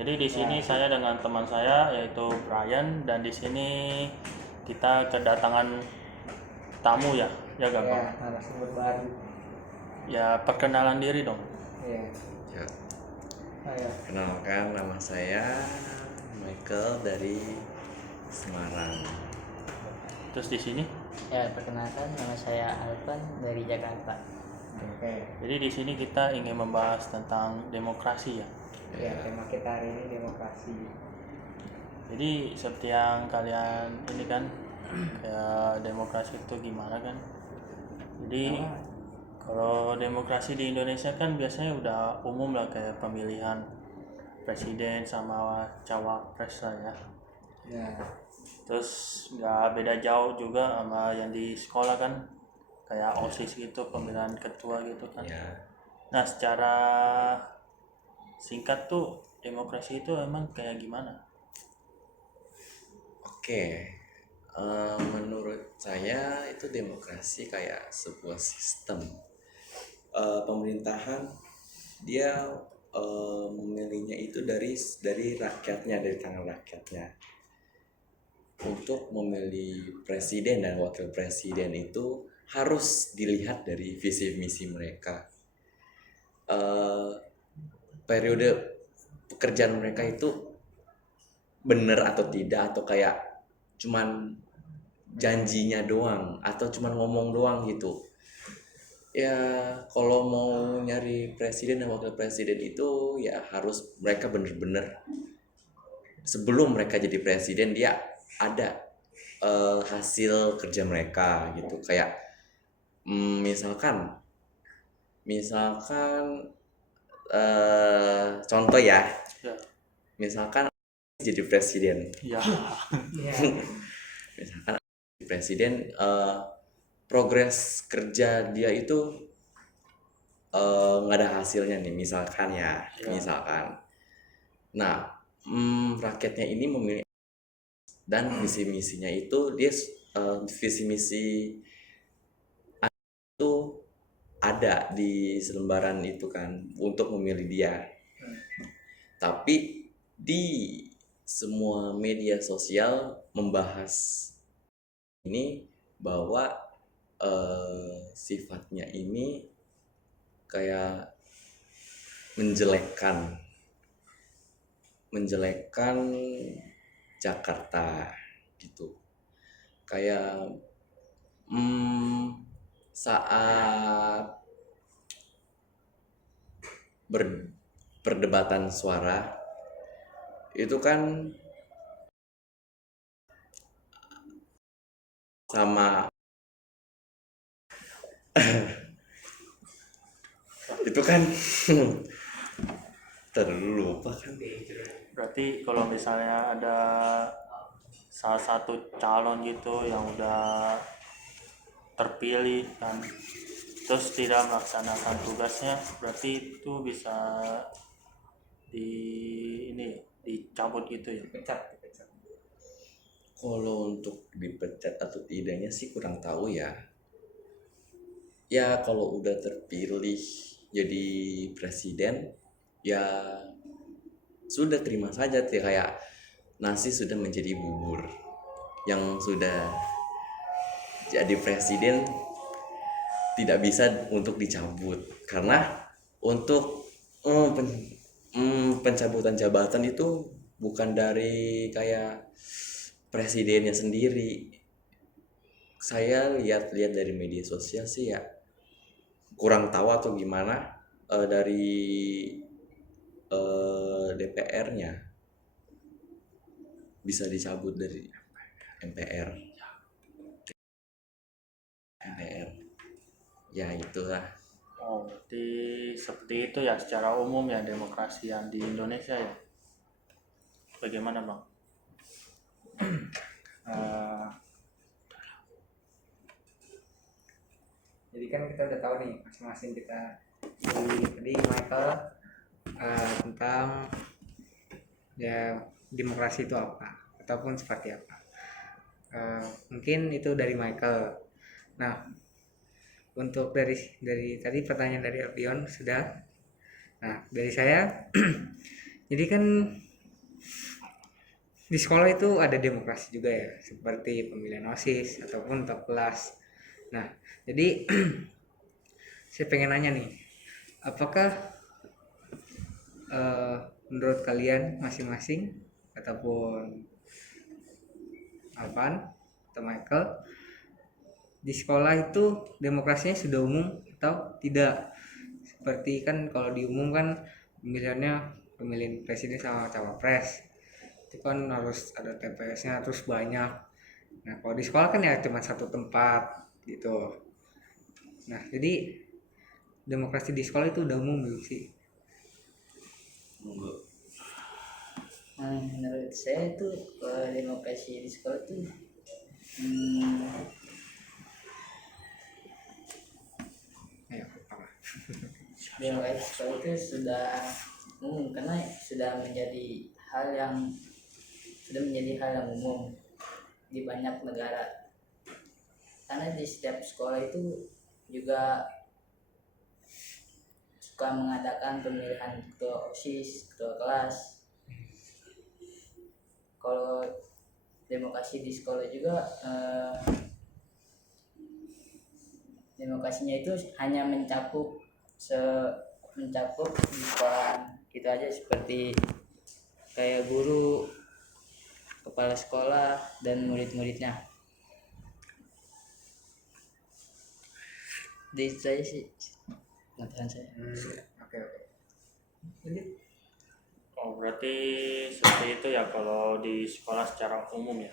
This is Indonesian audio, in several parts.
Jadi di sini saya dengan teman saya yaitu Brian, dan di sini kita kedatangan tamu ya, ya gak Bang? Narasumber baru. Ya perkenalan diri dong. Iya. Ya, Ya. kenalkan nama saya Michael dari Semarang. Terus di sini? Ya, perkenalkan nama saya Alvan dari Jakarta. Oke. Jadi di sini kita ingin membahas tentang demokrasi ya. Ya, tema kita hari ini demokrasi. Jadi seperti yang kalian ini kan kayak demokrasi itu gimana kan? Jadi kalau demokrasi di Indonesia kan biasanya udah umum lah, kayak pemilihan presiden sama cawapres lah ya. Ya. Terus nggak beda jauh juga sama yang di sekolah kan, kayak OSIS gitu, pemilihan ketua gitu kan. Ya, Nah secara singkat tuh demokrasi itu emang kayak gimana? oke. Menurut saya itu demokrasi kayak sebuah sistem pemerintahan. Dia memilihnya itu dari rakyatnya, dari tangan rakyatnya. Untuk memilih presiden dan wakil presiden itu harus dilihat dari visi misi mereka. Periode pekerjaan mereka itu benar atau tidak, atau kayak cuman janjinya doang atau cuman ngomong doang gitu. Ya kalau mau nyari presiden dan wakil presiden itu ya harus mereka bener-bener sebelum mereka jadi presiden dia ada hasil kerja mereka gitu. Kayak misalkan contoh ya, Ya, misalkan jadi presiden, ya, Ya. misalkan presiden, progres kerja dia itu nggak ada hasilnya nih, misalkan ya, misalkan. Nah, rakyatnya ini memilih dan visi misinya itu dia visi misi itu ada di selembaran itu kan untuk memilih dia. Tapi di semua media sosial membahas ini bahwa sifatnya ini kayak menjelekkan Jakarta gitu. Kayak saat perdebatan suara itu kan sama itu kan terlupa kan. berarti kalau misalnya ada salah satu calon gitu yang udah terpilih kan, terus tidak melaksanakan tugasnya, berarti itu bisa dicabut gitu ya. Dipecat. Kalau untuk dipecat atau tidaknya sih kurang tahu ya. Ya kalau udah terpilih jadi presiden ya sudah, terima saja, kayak nasi sudah menjadi bubur. Yang sudah jadi presiden tidak bisa untuk dicabut, karena untuk pencabutan jabatan itu bukan dari kayak presidennya sendiri. Saya lihat-lihat dari media sosial sih ya kurang tahu atau gimana, dari DPR-nya bisa dicabut dari MPR. Ya itulah. Oh, berarti seperti itu ya secara umum ya demokrasi yang di Indonesia ya. Bagaimana Bang? Jadi kan kita udah tahu nih masing-masing kita di Michael tentang ya demokrasi itu apa ataupun seperti apa. Mungkin itu dari Michael. Nah, untuk dari tadi pertanyaan dari Albion sudah. Nah, dari saya jadi kan di sekolah itu ada demokrasi juga ya, seperti pemilihan OSIS ataupun top kelas. Nah, jadi saya pengen nanya nih, apakah eh, menurut kalian masing-masing ataupun Alvan atau Michael, di sekolah itu demokrasinya sudah umum atau tidak? Seperti kan kalau di umum kan pemilihannya pemilihan presiden sama cawapres, itu kan harus ada TPS-nya terus banyak. Nah kalau di sekolah kan ya cuma satu tempat gitu. Nah jadi demokrasi di sekolah itu udah umum belum sih? Menurut saya itu demokrasi di sekolah itu hmm, Ayo apa? demokrasi di sekolah itu sudah karena sudah menjadi hal yang umum di banyak negara, karena di setiap sekolah itu juga suka mengadakan pemilihan ketua OSIS, ketua kelas. Kalau demokrasi di sekolah juga demokrasinya itu hanya mencakup di sekolah gitu aja, seperti kayak guru, kepala sekolah, dan murid-muridnya. Di saya sih pengetahuan saya. Oke. Jadi Oh, berarti seperti itu ya kalau di sekolah secara umum ya.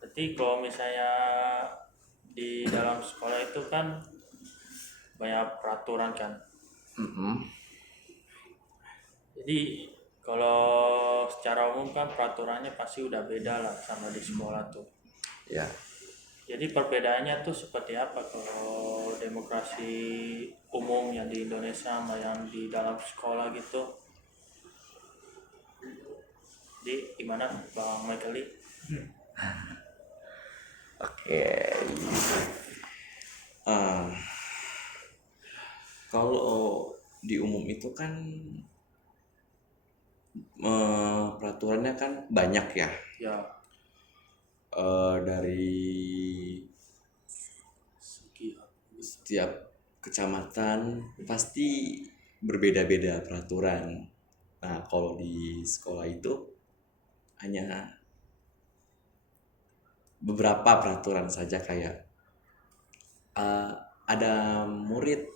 Berarti kalau misalnya di dalam sekolah itu kan banyak peraturan kan. Jadi kalau secara umum kan peraturannya pasti udah beda lah sama di sekolah tuh. Ya. Jadi perbedaannya tuh seperti apa kalau demokrasi umum yang di Indonesia sama yang di dalam sekolah gitu? Jadi gimana Bang Michael Lee? Oke. Kalau di umum itu kan peraturannya kan banyak ya. Ya, Dari setiap kecamatan pasti berbeda-beda peraturan. Nah, kalau di sekolah itu hanya beberapa peraturan saja, kayak ada murid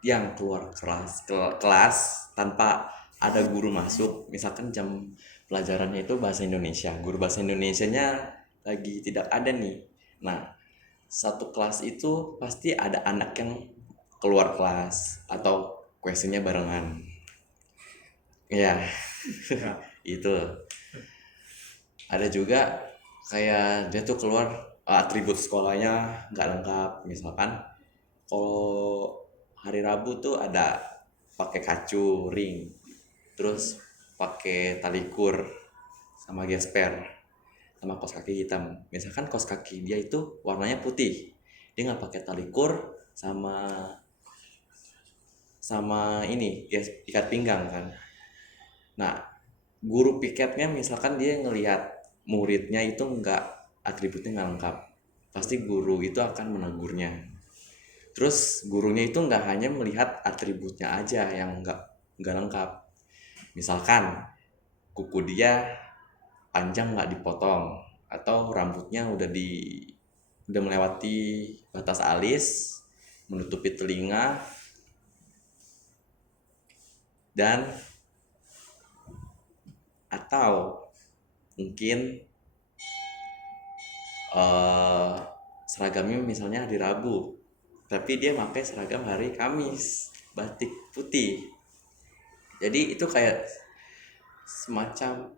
yang keluar kelas tanpa ada guru masuk. Misalkan jam pelajarannya itu bahasa Indonesia, guru bahasa Indonesianya lagi tidak ada nih. Nah, satu kelas itu pasti ada anak yang keluar kelas atau kuesionya barengan. Ya, itu. Ada juga kayak dia tuh keluar atribut sekolahnya nggak lengkap. Misalkan kalau hari Rabu tuh ada pakai kacu ring, terus pakai tali kur sama gesper sama kaos kaki hitam. Misalkan kaos kaki dia itu warnanya putih, dia nggak pakai tali kur sama ini ya, ikat pinggang kan. Nah, guru piketnya misalkan dia ngelihat muridnya itu nggak, atributnya nggak lengkap, pasti guru itu akan menegurnya. Terus gurunya itu nggak hanya melihat atributnya aja yang nggak lengkap. Misalkan kuku dia panjang nggak dipotong, atau rambutnya udah melewati batas alis, menutupi telinga, dan atau mungkin seragamnya misalnya hari Rabu, tapi dia pakai seragam hari Kamis, batik putih. Jadi itu kayak semacam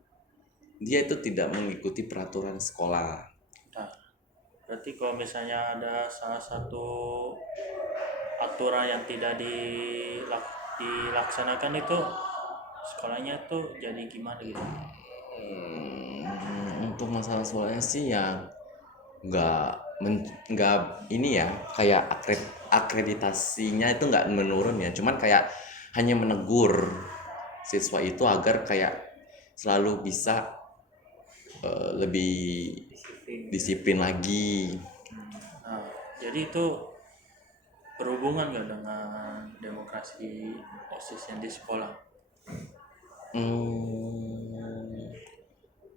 dia itu tidak mengikuti peraturan sekolah. nah, berarti kalau misalnya ada salah satu aturan yang tidak dilaksanakan itu sekolahnya tuh jadi gimana gitu? Untuk masalah sekolahnya sih ya nggak ini ya, kayak akreditasinya itu nggak menurun ya, cuman kayak hanya menegur siswa itu agar kayak selalu bisa lebih disiplin lagi. Nah, jadi itu berhubungan nggak dengan demokrasi OSIS yang di sekolah?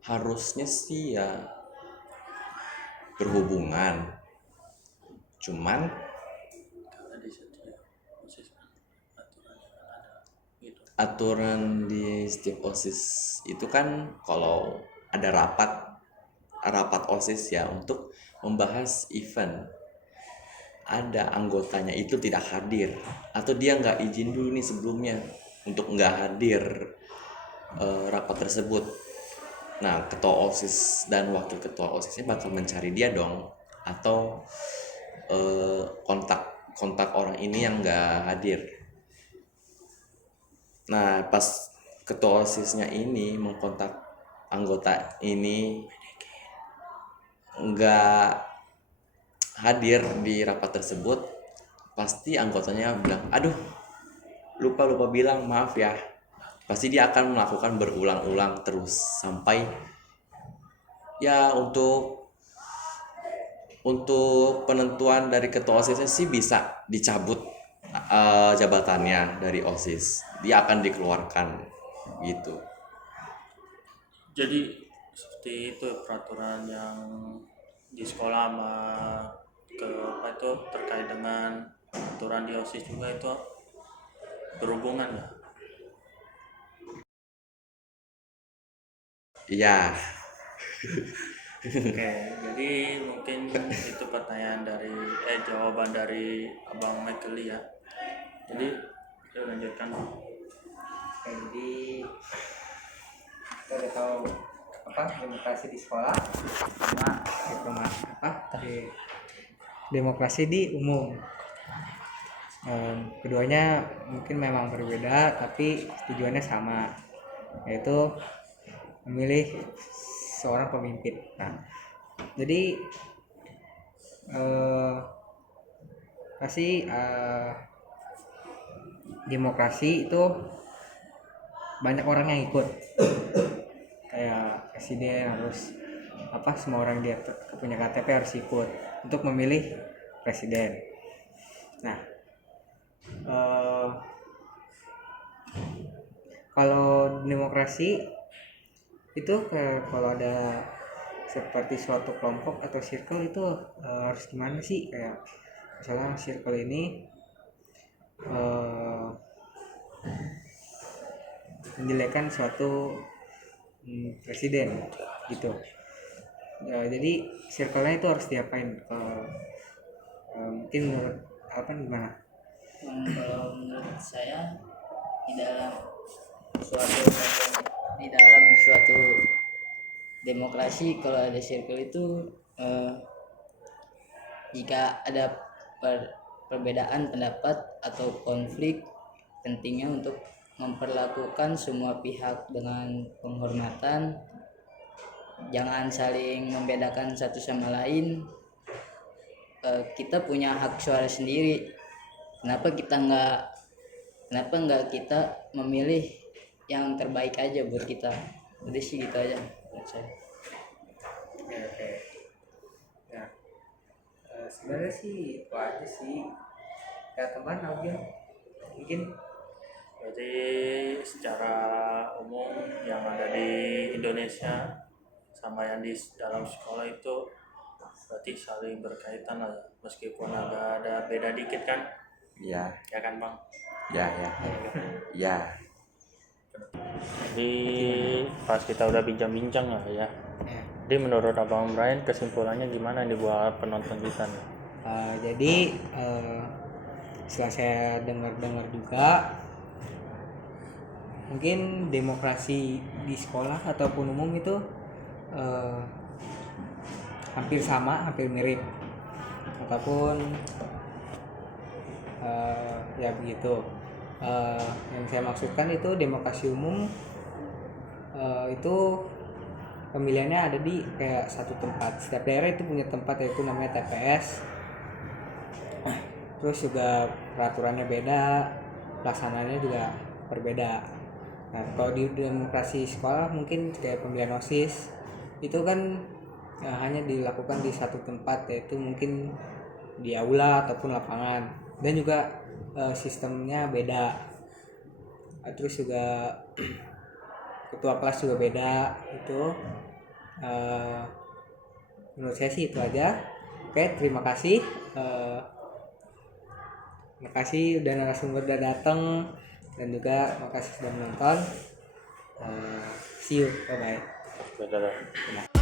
Harusnya sih ya berhubungan, cuman Karena di setiap OSIS kan aturannya kan ada gitu. aturan di setiap OSIS itu kan kalau ada rapat OSIS ya untuk membahas event, ada anggotanya itu tidak hadir atau dia nggak izin dulu nih sebelumnya untuk nggak hadir rapat tersebut. Nah, ketua OSIS dan wakil ketua OSISnya bakal mencari dia dong, atau kontak orang ini yang nggak hadir. Nah, pas ketua OSISnya ini mengkontak anggota ini nggak hadir di rapat tersebut, pasti anggotanya bilang, aduh lupa bilang maaf ya. Pasti dia akan melakukan berulang-ulang terus sampai ya untuk penentuan dari ketua OSISnya sih bisa dicabut jabatannya dari OSIS, dia akan dikeluarkan gitu. Jadi seperti itu peraturan yang di sekolah sama apa itu terkait dengan aturan di OSIS juga itu berhubungan ya? Iya. Oke, jadi mungkin itu pertanyaan jawaban dari Abang Michael ya. Jadi yuk lanjutkan. Oke, jadi kita udah tahu apa demokrasi di sekolah sama demokrasi di umum. Keduanya mungkin memang berbeda tapi tujuannya sama, yaitu memilih seorang pemimpin. Nah, jadi demokrasi itu banyak orang yang ikut, kayak presiden harus semua orang dia punya KTP harus ikut untuk memilih presiden. Nah, kalau demokrasi itu kalau ada seperti suatu kelompok atau circle itu harus gimana sih, kayak misalnya circle ini menjelekkan suatu presiden gitu ya, jadi circle-nya itu harus diapain? Mungkin menurut gimana? Kalau menurut saya di dalam suatu demokrasi, kalau ada circle itu jika ada perbedaan pendapat atau konflik, pentingnya untuk memperlakukan semua pihak dengan penghormatan, jangan saling membedakan satu sama lain. Kita punya hak suara sendiri, kenapa nggak kita memilih yang terbaik aja buat kita? Udah sih gitu aja menurut saya. Oke. Ya, sebenarnya sih itu aja sih ya teman mungkin. Jadi secara umum yang ada di Indonesia sama yang di dalam sekolah itu berarti saling berkaitan lah ya, meskipun agak ada beda dikit kan? Iya. Ya kan Bang? Ya. Jadi pas kita udah bincang-bincang lah ya. Jadi menurut Abang Brian kesimpulannya gimana nih buat penonton kita nih? Jadi setelah saya dengar juga, mungkin demokrasi di sekolah ataupun umum itu hampir mirip ataupun ya begitu. Yang saya maksudkan itu demokrasi umum itu pemilihannya ada di kayak satu tempat, setiap daerah itu punya tempat, yaitu namanya TPS. Terus juga peraturannya beda, pelaksanaannya juga berbeda. Nah, kalau di demokrasi sekolah mungkin kayak pemilihan OSIS itu kan hanya dilakukan di satu tempat, yaitu mungkin di aula ataupun lapangan, dan juga sistemnya beda. Terus juga ketua kelas juga beda. Itu menurut saya sih itu aja. Oke, terima kasih. Terima kasih udah narasumber udah datang, dan juga makasih sudah menonton. See you, bye bye. Dadah.